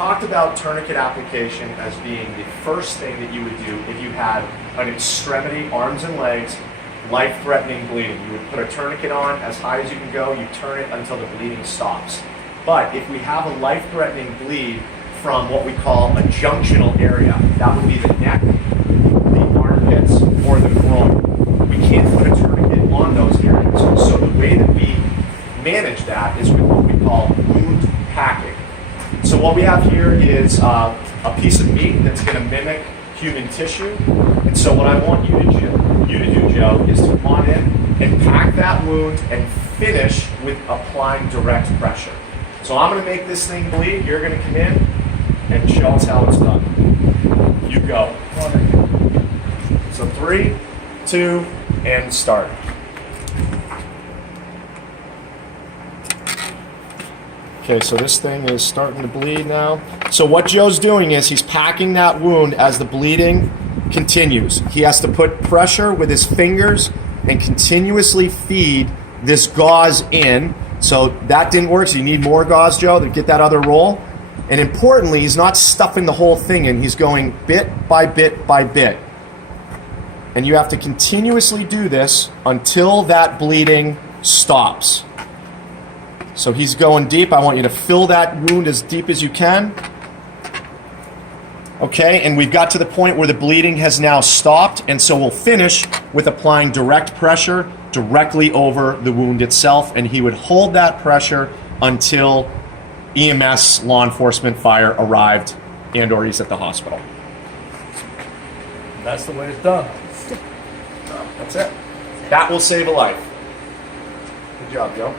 talked about tourniquet application as being the first thing that you would do if you had an extremity, arms and legs, life-threatening bleeding. You would put a tourniquet on as high as you can go, you turn it until the bleeding stops. But if we have a life-threatening bleed from what we call a junctional area, that would be the neck, the armpits, or the groin. We can't put a tourniquet on those areas. So the way that we manage that is with what we call wound packing. So what we have here is a piece of meat that's going to mimic human tissue. And so what I want you to do, Joe, is to come on in and pack that wound and finish with applying direct pressure. So I'm going to make this thing bleed. You're going to come in and show us how it's done. You go. So 3, 2, and start. Okay, so this thing is starting to bleed now. So what Joe's doing is he's packing that wound as the bleeding continues. He has to put pressure with his fingers and continuously feed this gauze in. So that didn't work, so you need more gauze, Joe, to get that other roll. And importantly, he's not stuffing the whole thing in. He's going bit by bit by bit. And you have to continuously do this until that bleeding stops. So he's going deep. I want you to fill that wound as deep as you can. Okay, and we've got to the point where the bleeding has now stopped, and so we'll finish with applying direct pressure directly over the wound itself, and he would hold that pressure until EMS, law enforcement, fire arrived, and or he's at the hospital. That's the way it's done. That's it. That will save a life. Good job, Joe.